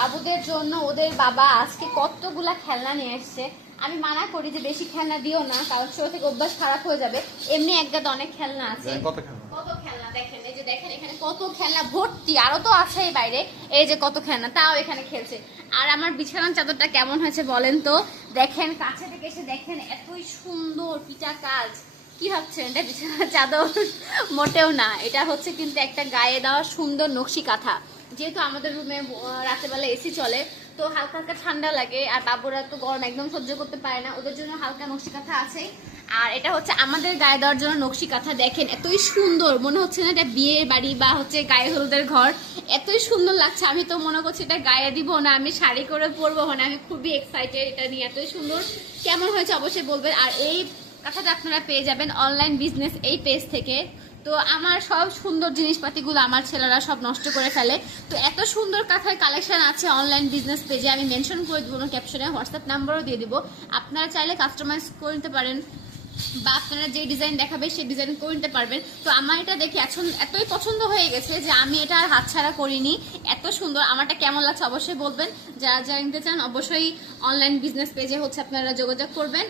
বাবুদের জন্য ওদের বাবা আজকে কতগুলা খেলনা নিয়ে এসছে। আমি মানা করি যে বেশি খেলনা দিও না, কারণ ছোট থেকে অভ্যাস খারাপ হয়ে যাবে। এমনি একগাদ অনেক খেলনা আছে। কত খেলনা দেখেন, এই যে দেখেন এখানে কত খেলনা ভর্তি, আরো তো আছেই বাইরে। এই যে কত খেলনা, তাও এখানে খেলছে। আর আমার বিছানার চাদরটা কেমন হয়েছে বলেন তো? দেখেন কাছে থেকে এসে দেখেন, এতই সুন্দর পিটা কাজ। কি ভাবছেন এটা বিছানার চাদর? মোটেও না, এটা হচ্ছে কিন্তু একটা গায়ে দেওয়া সুন্দর নকশি কাঁথা। যেহেতু আমাদের রুমে রাতেরবেলা এসি চলে, তো হালকা হালকা ঠান্ডা লাগে, আর বাবুরা তো গরম একদম সহ্য করতে পারে না, ওদের জন্য হালকা নকশি কাঁথা আছে। আর এটা হচ্ছে আমাদের গায়ে দেওয়ার জন্য নকশি কাঁথা। দেখেন এতই সুন্দর, মনে হচ্ছে না এটা বিয়ের বাড়ি বা হচ্ছে গায়ে হলুদের ঘর। এতই সুন্দর লাগছে, আমি তো মনে করছি এটা গায়ে দিব না, আমি শাড়ি করে পরবো। মানে আমি খুবই এক্সাইটেড এটা নিয়ে। এতই সুন্দর, কেমন হয়েছে অবশ্যই বলবেন। আর এই কাঁথাটা আপনারা পেয়ে যাবেন অনলাইন বিজনেস এই পেজ থেকে। তো আমার সব সুন্দর জিনিসপাতিগুলো আমার ছেলেরা সব নষ্ট করে ফেলে। তো এত সুন্দর কাঁথার কালেকশন আছে অনলাইন বিজনেস পেজে, আমি মেনশন করে দেবো ক্যাপশনে, হোয়াটসঅ্যাপ নাম্বারও দিয়ে দিব। আপনারা চাইলে কাস্টমাইজ করে নিতে পারেন, বা আপনারা যে ডিজাইন দেখাবে সেই ডিজাইন করে নিতে পারবেন। তো আমার এটা দেখে এতই পছন্দ হয়ে গেছে যে আমি এটা আর হাতছাড়া করিনি। এত সুন্দর, আমারটা কেমন লাগছে অবশ্যই বলবেন। যারা নিতে চান অবশ্যই অনলাইন বিজনেস পেজে হচ্ছে আপনারা যোগাযোগ করবেন।